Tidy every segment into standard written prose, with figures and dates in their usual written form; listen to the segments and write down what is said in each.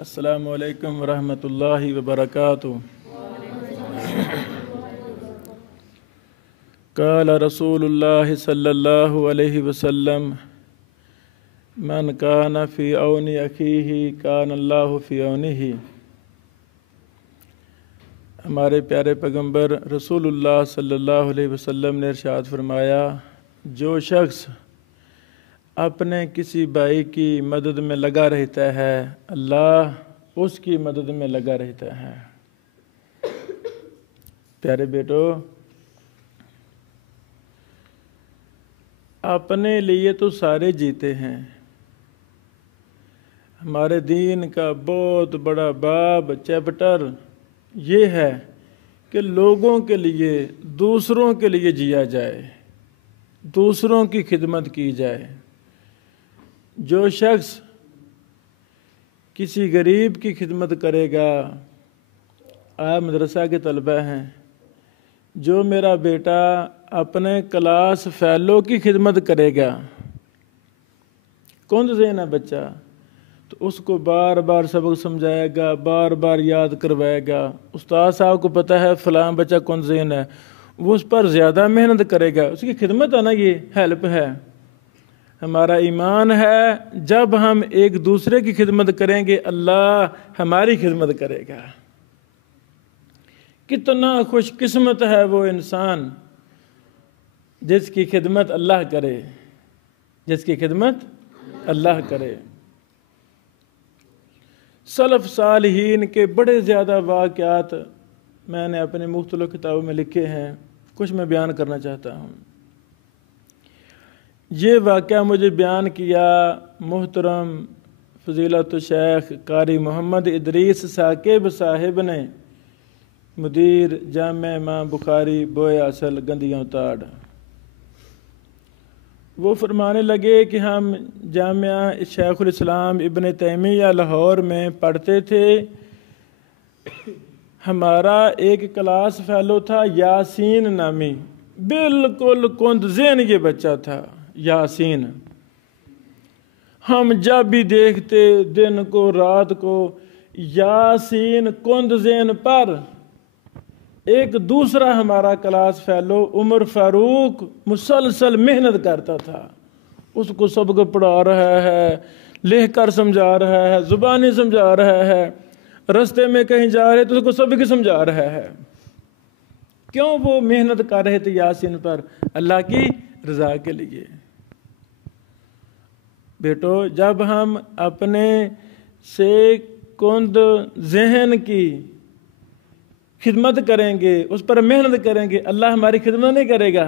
السلام علیکم ورحمۃ اللہ وبرکاتہ۔ قال رسول اللہ صلی اللہ علیہ وسلم من کان فی عون اخیہ کان اللہ فی عونہ۔ ہمارے پیارے پیغمبر رسول اللہ صلی اللہ علیہ وسلم نے ارشاد فرمایا، جو شخص اپنے کسی بھائی کی مدد میں لگا رہتا ہے اللہ اس کی مدد میں لگا رہتا ہے۔ پیارے بیٹو، اپنے لیے تو سارے جیتے ہیں۔ ہمارے دین کا بہت بڑا باب چیپٹر یہ ہے کہ لوگوں کے لیے، دوسروں کے لیے جیا جائے، دوسروں کی خدمت کی جائے۔ جو شخص کسی غریب کی خدمت کرے گا، آپ مدرسہ کے طلبہ ہیں، جو میرا بیٹا اپنے کلاس فیلو کی خدمت کرے گا، کون ذہن ہے بچہ، تو اس کو بار بار سبق سمجھائے گا، بار بار یاد کروائے گا۔ استاد صاحب کو پتہ ہے فلاں بچہ کون ذہن ہے، وہ اس پر زیادہ محنت کرے گا، اس کی خدمت ہے نا، یہ ہیلپ ہے۔ ہمارا ایمان ہے جب ہم ایک دوسرے کی خدمت کریں گے اللہ ہماری خدمت کرے گا۔ کتنا خوش قسمت ہے وہ انسان جس کی خدمت اللہ کرے، جس کی خدمت اللہ کرے۔ سلف صالحین کے بڑے زیادہ واقعات میں نے اپنے مختلف کتابوں میں لکھے ہیں، کچھ میں بیان کرنا چاہتا ہوں۔ یہ واقعہ مجھے بیان کیا محترم فضیلت الشیخ قاری محمد ادریس ثاقب صاحب نے، مدیر جامع امام بخاری بوئے اصل گندیاں تاڑ۔ وہ فرمانے لگے کہ ہم جامعہ شیخ الاسلام ابن تیمیہ لاہور میں پڑھتے تھے۔ ہمارا ایک کلاس فیلو تھا یاسین نامی، بالکل کند ذہن یہ بچہ تھا یاسین۔ ہم جب بھی دیکھتے دن کو رات کو یاسین کند ذہن پر، ایک دوسرا ہمارا کلاس فیلو عمر فاروق مسلسل محنت کرتا تھا، اس کو سب کو پڑھا رہا ہے، لکھ کر سمجھا رہا ہے، زبانی سمجھا رہا ہے، رستے میں کہیں جا رہے تو اس کو سب کی سمجھا رہا ہے۔ کیوں وہ محنت کر رہے تھے یاسین پر؟ اللہ کی رضا کے لیے۔ بیٹو، جب ہم اپنے سے کند ذہن کی خدمت کریں گے، اس پر محنت کریں گے، اللہ ہماری خدمت نہیں کرے گا؟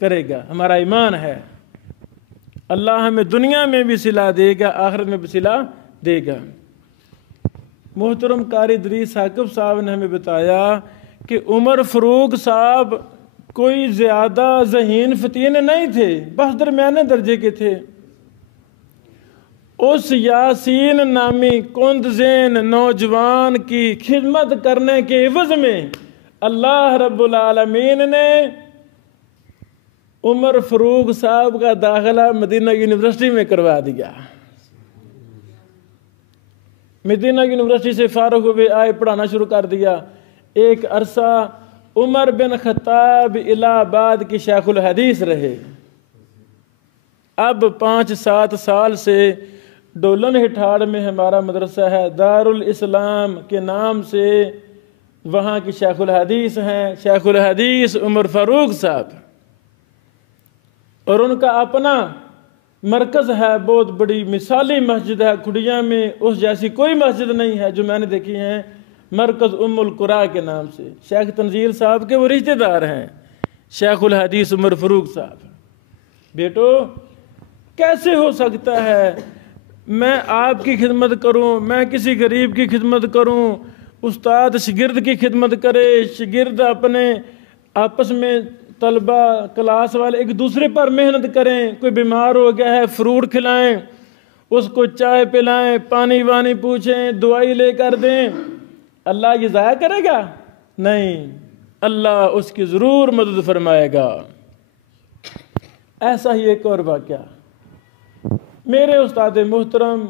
کرے گا۔ ہمارا ایمان ہے اللہ ہمیں دنیا میں بھی صلہ دے گا، آخرت میں بھی صلہ دے گا۔ محترم قاری ادریس ثاقب صاحب نے ہمیں بتایا کہ عمر فاروق صاحب کوئی زیادہ ذہین فتین نہیں تھے، بس درمیانے درجے کے تھے۔ اس یاسین نامی کند ذہن نوجوان کی خدمت کرنے کے عوض میں اللہ رب العالمین نے عمر فاروق صاحب کا داخلہ مدینہ یونیورسٹی میں کروا دیا۔ مدینہ یونیورسٹی سے فارغ ہوئے آئے، پڑھانا شروع کر دیا۔ ایک عرصہ عمر بن خطاب الہ آباد کی شیخ الحدیث رہے۔ اب 5-7 سال سے ڈولن ہٹھاڑ میں ہمارا مدرسہ ہے، دارالاسلام کے نام سے، وہاں کی شیخ الحدیث ہیں شیخ الحدیث عمر فاروق صاحب، اور ان کا اپنا مرکز ہے، بہت بڑی مثالی مسجد ہے کھڑیاں میں، اس جیسی کوئی مسجد نہیں ہے جو میں نے دیکھی ہیں، مرکز ام القرا کے نام سے۔ شیخ تنزیل صاحب کے وہ رشتہ دار ہیں شیخ الحدیث عمر فاروق صاحب۔ بیٹو، کیسے ہو سکتا ہے میں آپ کی خدمت کروں، میں کسی غریب کی خدمت کروں، استاد شاگرد کی خدمت کرے، شاگرد اپنے آپس میں طلبہ کلاس والے ایک دوسرے پر محنت کریں، کوئی بیمار ہو گیا ہے فروٹ کھلائیں، اس کو چائے پلائیں، پانی وانی پوچھیں، دوائی لے کر دیں، اللہ یہ ضائع کرے گا؟ نہیں، اللہ اس کی ضرور مدد فرمائے گا۔ ایسا ہی ایک اور واقعہ، میرے استاد محترم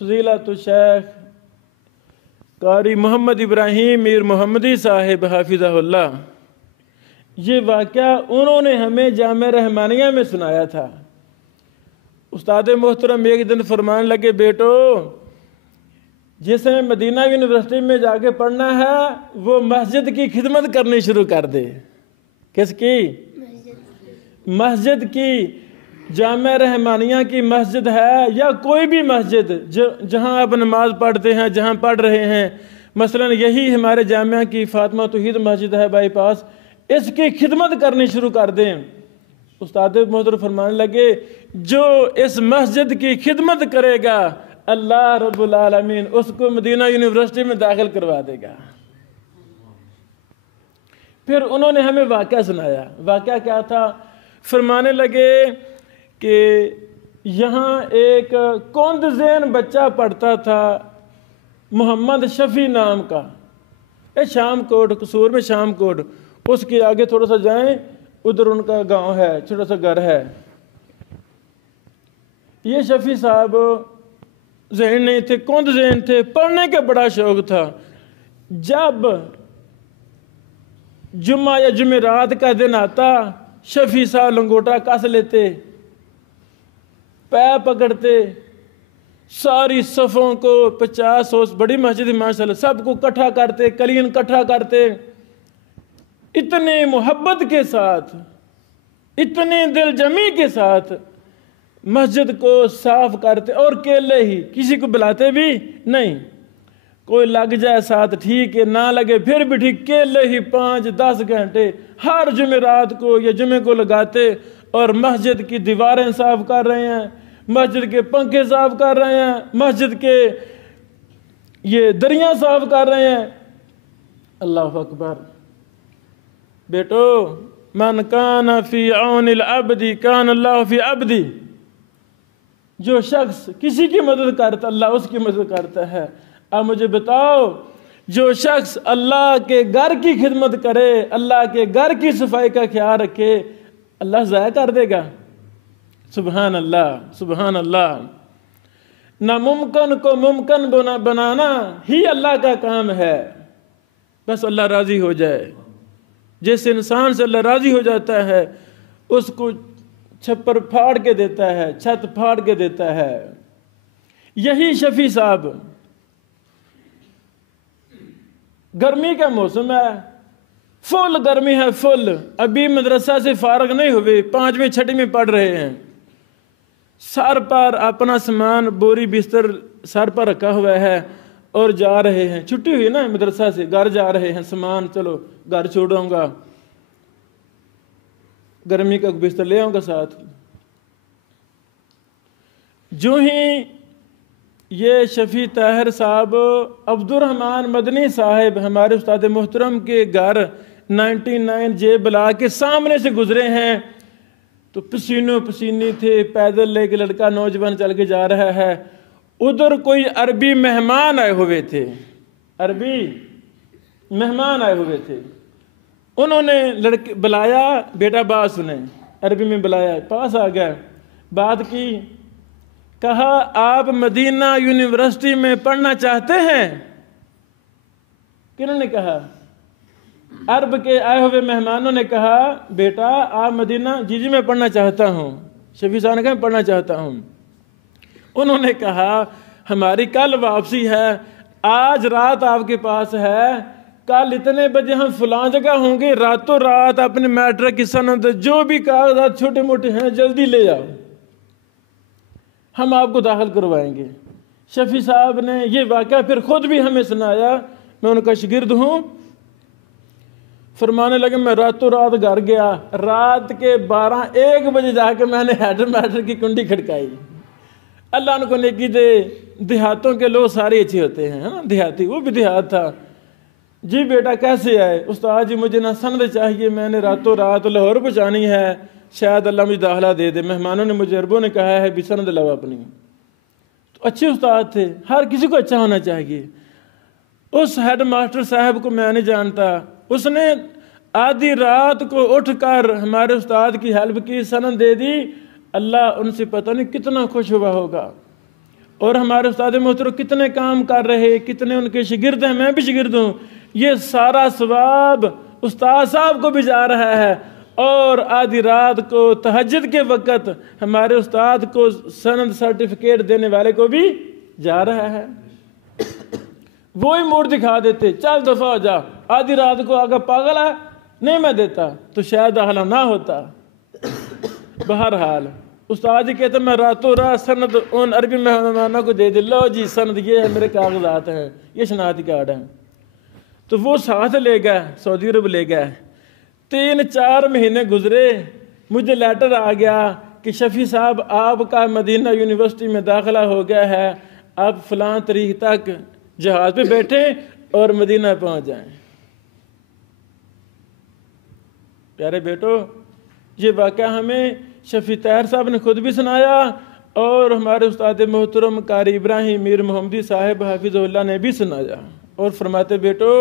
فضیلت الشیخ قاری محمد ابراہیم میر محمدی صاحب حافظہ اللہ، یہ واقعہ انہوں نے ہمیں جامعہ رحمانیہ میں سنایا تھا۔ استاد محترم ایک دن فرمانے لگے، بیٹو جسے مدینہ یونیورسٹی میں جا کے پڑھنا ہے وہ مسجد کی خدمت کرنی شروع کر دے۔ کس کی؟ مسجد کی۔ جامعہ رحمانیہ کی مسجد ہے یا کوئی بھی مسجد جہاں آپ نماز پڑھتے ہیں، جہاں پڑھ رہے ہیں، مثلا یہی ہمارے جامعہ کی فاطمہ توحید مسجد ہے بائی پاس، اس کی خدمت کرنی شروع کر دیں۔ استاد محترم فرمانے لگے، جو اس مسجد کی خدمت کرے گا اللہ رب العالمین اس کو مدینہ یونیورسٹی میں داخل کروا دے گا۔ پھر انہوں نے ہمیں واقعہ سنایا۔ واقعہ کیا تھا؟ فرمانے لگے کہ یہاں ایک کند ذہن بچہ پڑھتا تھا محمد شفیع نام کا، شام کوٹ، قصور میں شام کوٹ، اس کے آگے تھوڑا سا جائیں، ادھر ان کا گاؤں ہے، چھوٹا سا گھر ہے۔ یہ شفیع صاحب ذہن نہیں تھے، کند ذہن تھے، پڑھنے کا بڑا شوق تھا۔ جب جمعہ یا جمعرات کا دن آتا، شفیع صاحب لنگوٹا کس لیتے، پے پکڑتے، ساری صفوں کو 50 بڑی مسجد ماشاءاللہ سب کو کٹھا کرتے، کلین کٹھا کرتے، اتنی محبت کے ساتھ، اتنی دل جمی کے ساتھ مسجد کو صاف کرتے، اور کیلے ہی، کسی کو بلاتے بھی نہیں۔ کوئی لگ جائے ساتھ ٹھیک ہے، نہ لگے پھر بھی ٹھیک، کیلے ہی 5-10 گھنٹے ہر جمعرات کو یا جمعے کو لگاتے، اور مسجد کی دیواریں صاف کر رہے ہیں، مسجد کے پنکھے صاف کر رہے ہیں، مسجد کے یہ دریاں صاف کر رہے ہیں۔ اللہ اکبر۔ بیٹو من کان فی عون العبد کان اللہ فی عبدی، جو شخص کسی کی مدد کرتا اللہ اس کی مدد کرتا ہے۔ اب مجھے بتاؤ، جو شخص اللہ کے گھر کی خدمت کرے، اللہ کے گھر کی صفائی کا خیال رکھے، اللہ ضائع کر دے گا؟ سبحان اللہ، سبحان اللہ۔ ناممکن کو ممکن بنانا ہی اللہ کا کام ہے، بس اللہ راضی ہو جائے۔ جس انسان سے اللہ راضی ہو جاتا ہے اس کو چھپر پھاڑ کے دیتا ہے، چھت پھاڑ کے دیتا ہے۔ یہی شفیع صاحب، گرمی کا موسم ہے، فل گرمی ہے، فل، ابھی مدرسہ سے فارغ نہیں ہوئے، 5ویں 6ٹھی میں پڑھ رہے ہیں، سر پر اپنا سامان بوری بستر سر پر رکھا ہوا ہے اور جا رہے ہیں، چھٹی ہوئی نا مدرسہ سے، گھر جا رہے ہیں، سامان چلو گھر چھوڑوں گا، گرمی کا بستر لے آؤں گا ساتھ۔ جو ہی یہ شفیع طاہر صاحب عبد الرحمن مدنی صاحب ہمارے استاد محترم کے گھر 99 جے بلاک کے سامنے سے گزرے ہیں تو پسینوں پسینی تھے، پیدل لے کے لڑکا نوجوان چل کے جا رہا ہے، ادھر کوئی عربی مہمان آئے ہوئے تھے، عربی مہمان آئے ہوئے تھے، انہوں نے لڑکے بلایا، بیٹا بات سنیں، عربی میں بلایا، پاس آ گیا، بات کی، کہا آپ مدینہ یونیورسٹی میں پڑھنا چاہتے ہیں؟ کنہوں نے کہا؟ عرب کے آئے ہوئے مہمانوں نے کہا، بیٹا آپ مدینہ؟ جی میں پڑھنا چاہتا ہوں۔ شفیع صاحب نے کہا پڑھنا چاہتا ہوں۔ انہوں نے کہا ہماری کل واپسی ہے، آج رات آپ کے پاس ہے، کل اتنے بجے ہم فلاں جگہ ہوں گے، راتوں رات اپنے میٹرک کی سند جو بھی کاغذات چھوٹے موٹے ہیں جلدی لے آؤ، ہم آپ کو داخل کروائیں گے۔ شفیع صاحب نے یہ واقعہ پھر خود بھی ہمیں سنایا، میں ان کا شاگرد ہوں۔ فرمانے لگے میں راتوں رات گھر گیا، رات کے 12-1 بجے جا کے میں نے ہیڈر میٹر کی کنڈی کھڑکائی۔ اللہ ان کو نیکی دے، دیہاتوں کے لوگ سارے اچھے ہوتے ہیں، دیہاتی، وہ بھی دیہات تھا۔ جی بیٹا کیسے آئے؟ استاد جی مجھے نہ سند چاہیے، میں نے راتوں رات لاہور پہنچانی ہے، شاید اللہ مجھے داخلہ دے دے، مہمانوں نے مجھے عربوں نے کہا ہے بھی سند لاؤ اپنی۔ تو اچھے استاد تھے، ہر کسی کو اچھا ہونا چاہیے۔ اس ہیڈ ماسٹر صاحب کو میں نہیں جانتا، اس نے آدھی رات کو اٹھ کر ہمارے استاد کی ہیلپ کی، سند دے دی، اللہ ان سے پتہ نہیں کتنا خوش ہوا ہوگا۔ اور ہمارے استاد محترم کتنے کام کر رہے، کتنے ان کے شاگرد ہیں، میں بھی شاگرد ہوں، یہ سارا ثواب استاد صاحب کو بھی جا رہا ہے، اور آدھی رات کو تہجد کے وقت ہمارے استاد کو سند سرٹیفکیٹ دینے والے کو بھی جا رہا ہے۔ وہی موڈ دکھا دیتے، چل دفعہ ہو جا، آدھی رات کو آگا پاگل ہے نہیں میں دیتا تو شاید داخلہ نہ ہوتا۔ بہرحال استاد جی کہتے میں راتوں رات سند ان عربی مہمانوں کو دے دلو جی سند یہ ہے، میرے کاغذات ہیں، یہ شناختی کارڈ ہیں۔ تو وہ ساتھ لے گئے، سعودی عرب لے گئے۔ 3-4 مہینے گزرے، مجھے لیٹر آ گیا کہ شفیع صاحب آپ کا مدینہ یونیورسٹی میں داخلہ ہو گیا ہے، آپ فلاں تاریخ تک جہاز پہ بیٹھیں اور مدینہ پہنچ جائیں۔ پیارے بیٹو، یہ واقعہ ہمیں شفیع طاہر صاحب نے خود بھی سنایا، اور ہمارے استاد محترم قاری ابراہیم میر محمدی صاحب حافظ اللہ نے بھی سنایا، اور فرماتے بیٹو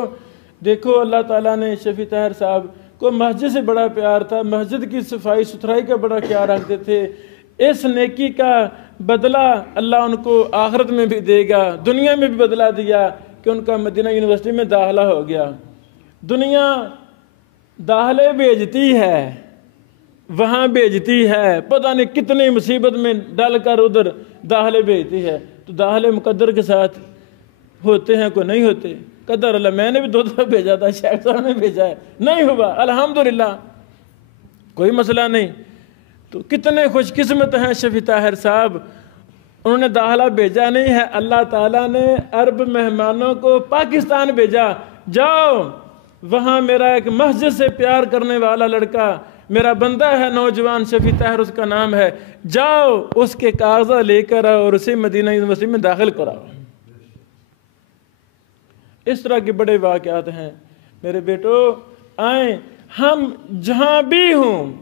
دیکھو اللہ تعالیٰ نے شفیع طاہر صاحب کو مسجد سے بڑا پیار تھا، مسجد کی صفائی ستھرائی کا بڑا خیال رکھتے تھے، اس نیکی کا بدلہ اللہ ان کو آخرت میں بھی دے گا، دنیا میں بھی بدلہ دیا کہ ان کا مدینہ یونیورسٹی میں داخلہ ہو گیا۔ دنیا داخلے بھیجتی ہے، وہاں بھیجتی ہے، پتہ نہیں کتنی مصیبت میں ڈال کر ادھر داخلے بھیجتی ہے، تو داخلے مقدر کے ساتھ ہوتے ہیں کوئی نہیں ہوتے، قدر اللہ۔ میں نے بھی 2 دفعہ بھیجا تھا، شیخ صاحب نے بھیجا ہے، نہیں ہوا الحمدللہ، کوئی مسئلہ نہیں۔ تو کتنے خوش قسمت ہیں شفیع طاہر صاحب، انہوں نے داخلہ بھیجا نہیں ہے، اللہ تعالیٰ نے عرب مہمانوں کو پاکستان بھیجا، جاؤ وہاں میرا ایک مسجد سے پیار کرنے والا لڑکا میرا بندہ ہے، نوجوان شفیع طاہر اس کا نام ہے، جاؤ اس کے کاغذات لے کر آؤ اور اسے مدینہ یونیورسٹی میں داخل کراؤ۔ اس طرح کے بڑے واقعات ہیں۔ میرے بیٹو آئیں، ہم جہاں بھی ہوں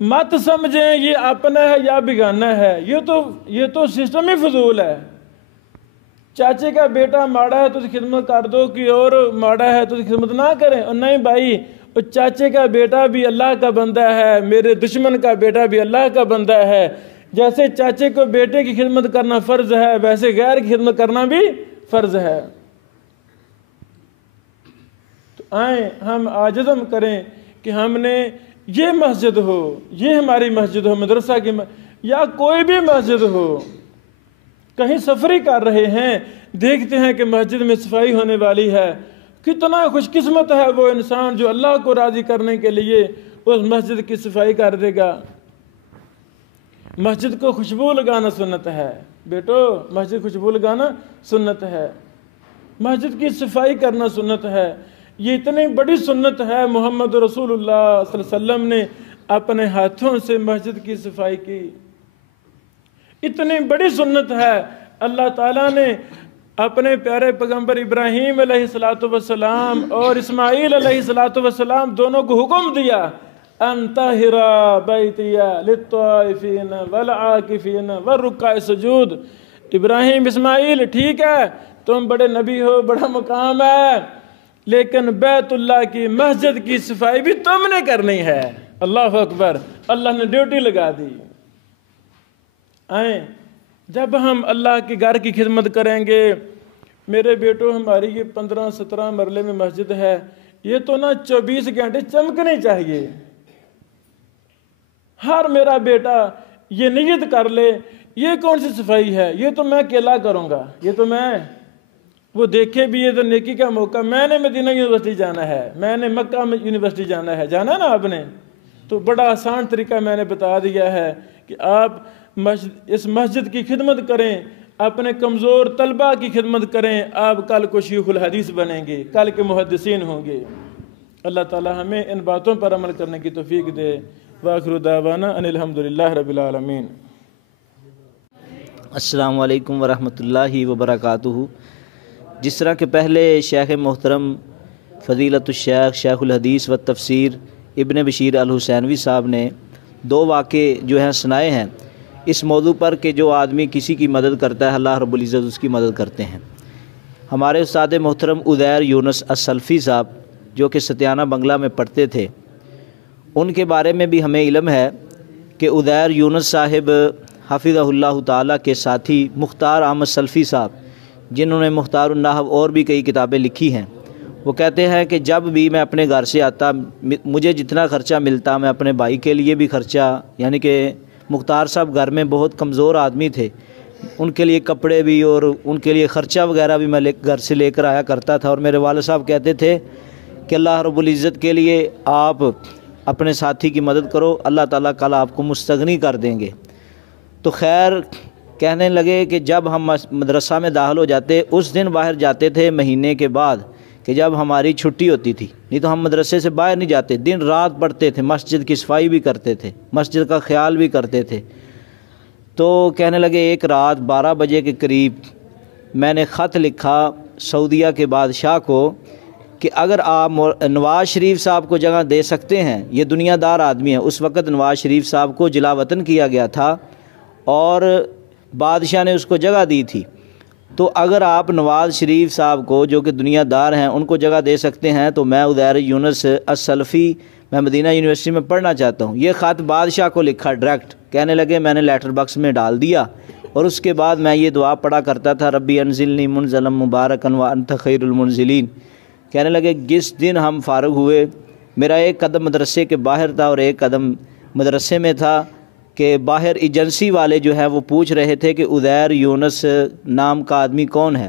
مت سمجھیں یہ اپنا ہے یا بیگانہ ہے، یہ تو سسٹم ہی فضول ہے۔ چاچے کا بیٹا ماڑا ہے تو اس کی خدمت کر دو، کہ اور ماڑا ہے تو اس کی خدمت نہ کریں، اور نہیں بھائی اور چاچے کا بیٹا بھی اللہ کا بندہ ہے، میرے دشمن کا بیٹا بھی اللہ کا بندہ ہے۔ جیسے چاچے کو بیٹے کی خدمت کرنا فرض ہے، ویسے غیر کی خدمت کرنا بھی فرض ہے۔ تو آئیں ہم عزم کریں کہ ہم نے یہ مسجد ہو، یہ ہماری مسجد ہو، مدرسہ کی یا کوئی بھی مسجد ہو، کہیں سفری کر رہے ہیں، دیکھتے ہیں کہ مسجد میں صفائی ہونے والی ہے، کتنا خوش قسمت ہے وہ انسان جو اللہ کو راضی کرنے کے لیے اس مسجد کی صفائی کر دے گا۔ مسجد کو خوشبو لگانا سنت ہے بیٹو، مسجد خوشبو لگانا سنت ہے، مسجد کی صفائی کرنا سنت ہے۔ یہ اتنی بڑی سنت ہے، محمد رسول اللہ صلی اللہ علیہ وسلم نے اپنے ہاتھوں سے مسجد کی صفائی کی، اتنی بڑی سنت ہے۔ اللہ تعالیٰ نے اپنے پیارے پیغمبر ابراہیم علیہ السلام اور اسماعیل علیہ السلام دونوں کو حکم دیا، ان طہر بیتی للطائفین والعاکفین والرکع السجود۔ ابراہیم اسماعیل ٹھیک ہے تم بڑے نبی ہو، بڑا مقام ہے، لیکن بیت اللہ کی مسجد کی صفائی بھی تم نے کرنی ہے۔ اللہ اکبر، اللہ نے ڈیوٹی لگا دی۔ آئیں جب ہم اللہ کے گھر کی خدمت کریں گے، میرے بیٹو ہماری یہ 15-17 مرلے میں مسجد ہے، یہ تو نہ 24 گھنٹے چمکنی چاہیے۔ ہر میرا بیٹا یہ نیت کر لے، یہ کون سی صفائی ہے، یہ تو میں اکیلا کروں گا، یہ تو میں، وہ دیکھے بھی یہ تو نیکی کا موقع، میں نے مدینہ یونیورسٹی جانا ہے، میں نے مکہ یونیورسٹی جانا ہے، جانا ہے نا آپ نے، تو بڑا آسان طریقہ میں نے بتا دیا ہے کہ آپ اس مسجد کی خدمت کریں، اپنے کمزور طلبہ کی خدمت کریں، آپ کل کو شیخ الحدیث بنیں گے، کل کے محدثین ہوں گے۔ اللہ تعالی ہمیں ان باتوں پر عمل کرنے کی توفیق دے۔ وآخر دعوانا ان الحمدللہ رب العالمین۔ السلام علیکم ورحمۃ اللہ وبرکاتہ۔ جس طرح کہ پہلے شیخ محترم فضیلت الشیخ شیخ الحدیث و تفسیر ابن بشیر الحسینوی صاحب نے 2 واقعے جو ہیں سنائے ہیں اس موضوع پر کہ جو آدمی کسی کی مدد کرتا ہے اللہ رب العزت اس کی مدد کرتے ہیں۔ ہمارے استاد محترم عزیر یونس السلفی صاحب جو کہ ستیانہ بنگلہ میں پڑھتے تھے، ان کے بارے میں بھی ہمیں علم ہے کہ عزیر یونس صاحب حفظہ اللہ تعالیٰ کے ساتھی مختار احمد سلفی صاحب، جنہوں نے مختار النحو اور بھی کئی کتابیں لکھی ہیں، وہ کہتے ہیں کہ جب بھی میں اپنے گھر سے آتا مجھے جتنا خرچہ ملتا میں اپنے بھائی کے لیے بھی خرچہ، یعنی کہ مختار صاحب گھر میں بہت کمزور آدمی تھے، ان کے لیے کپڑے بھی اور ان کے لیے خرچہ وغیرہ بھی میں گھر سے لے کر آیا کرتا تھا۔ اور میرے والد صاحب کہتے تھے کہ اللہ رب العزت کے لیے آپ اپنے ساتھی کی مدد کرو، اللہ تعالیٰ کل آپ کو مستغنی کر دیں گے۔ تو خیر کہنے لگے کہ جب ہم مدرسہ میں داخل ہو جاتے، اس دن باہر جاتے تھے مہینے کے بعد کہ جب ہماری چھٹی ہوتی تھی، نہیں تو ہم مدرسے سے باہر نہیں جاتے، دن رات پڑھتے تھے، مسجد کی صفائی بھی کرتے تھے، مسجد کا خیال بھی کرتے تھے۔ تو کہنے لگے ایک رات 12 بجے کے قریب میں نے خط لکھا سعودیہ کے بادشاہ کو کہ اگر آپ نواز شریف صاحب کو جگہ دے سکتے ہیں، یہ دنیا دار آدمی ہے، اس وقت نواز شریف صاحب کو جلا وطن کیا گیا تھا اور بادشاہ نے اس کو جگہ دی تھی، تو اگر آپ نواز شریف صاحب کو جو کہ دنیا دار ہیں ان کو جگہ دے سکتے ہیں تو میں عدیر یونس السلفی میں مدینہ یونیورسٹی میں پڑھنا چاہتا ہوں۔ یہ خط بادشاہ کو لکھا ڈائریکٹ، کہنے لگے میں نے لیٹر باکس میں ڈال دیا، اور اس کے بعد میں یہ دعا پڑھا کرتا تھا ربی انزلنی منزلا مبارکا وانت خیر المنزلین۔ کہنے لگے جس دن ہم فارغ ہوئے میرا ایک قدم مدرسے کے باہر تھا اور ایک قدم مدرسے میں تھا کہ باہر ایجنسی والے جو ہے وہ پوچھ رہے تھے کہ عدیر یونس نام کا آدمی کون ہے،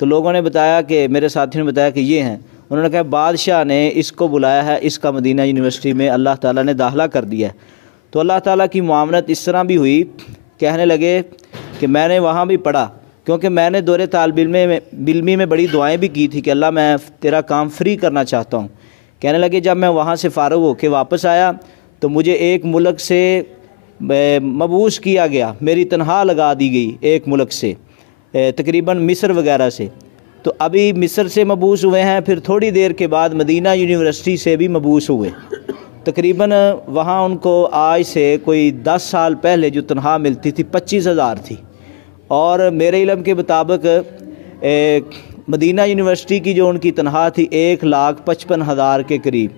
تو لوگوں نے بتایا کہ میرے ساتھی نے بتایا کہ یہ ہیں، انہوں نے کہا بادشاہ نے اس کو بلایا ہے، اس کا مدینہ یونیورسٹی میں اللہ تعالیٰ نے داخلہ کر دیا ہے۔ تو اللہ تعالیٰ کی معاونت اس طرح بھی ہوئی، کہنے لگے کہ میں نے وہاں بھی پڑھا، کیونکہ میں نے دور طالب علمی میں بڑی دعائیں بھی کی تھی کہ اللہ میں تیرا کام فری کرنا چاہتا ہوں۔ کہنے لگے جب میں وہاں سے فارغ ہو کے واپس آیا تو مجھے ایک ملک سے مبعوث کیا گیا، میری تنخواہ لگا دی گئی ایک ملک سے، تقریباً مصر وغیرہ سے۔ تو ابھی مصر سے مبعوث ہوئے ہیں، پھر تھوڑی دیر کے بعد مدینہ یونیورسٹی سے بھی مبعوث ہوئے۔ تقریباً وہاں ان کو آج سے کوئی 10 سال پہلے جو تنخواہ ملتی تھی 25,000 تھی، اور میرے علم کے مطابق مدینہ یونیورسٹی کی جو ان کی تنخواہ تھی 1,55,000 کے قریب۔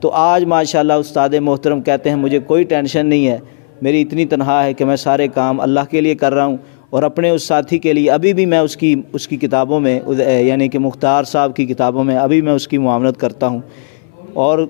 تو آج ماشاءاللہ استاد محترم کہتے ہیں مجھے کوئی ٹینشن نہیں ہے، میری اتنی تنخواہ ہے کہ میں سارے کام اللہ کے لیے کر رہا ہوں، اور اپنے اس ساتھی کے لیے ابھی بھی میں اس کی کتابوں میں، یعنی کہ مختار صاحب کی کتابوں میں ابھی میں اس کی معاونت کرتا ہوں۔ اور